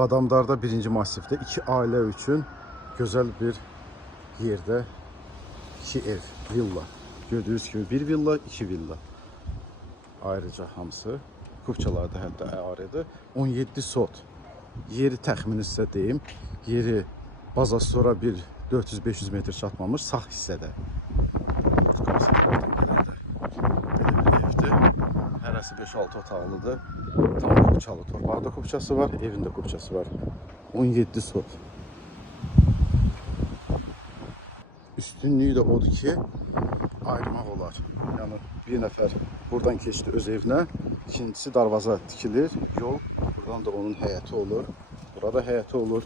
Badamdarda birinci masifdə 2 ailə üçün gözəl bir yerdə 2 ev, villa. Gördüyünüz kimi 1 villa, 2 villa. Ayrıca hamısı. Kupçalarda hətta əarədir. 17 sot. Yeri təxmini sizə deyim. Yeri bazası sonra bir 400-500 metr çatmamış sağ hissədə. Belə bir evdir. Hərəsi 5-6 otaqlıdır. Tam kupçalı. Torpaqda kupçası var, evində kupçası var. 17 sot. Üstünlüyü də odur ki, ayırmaq olar. Yəni bir nəfər buradan keçdi öz evinə, ikincisi darvaza tikilir, yol. Buradan da onun həyəti olur. Burada həyəti olur.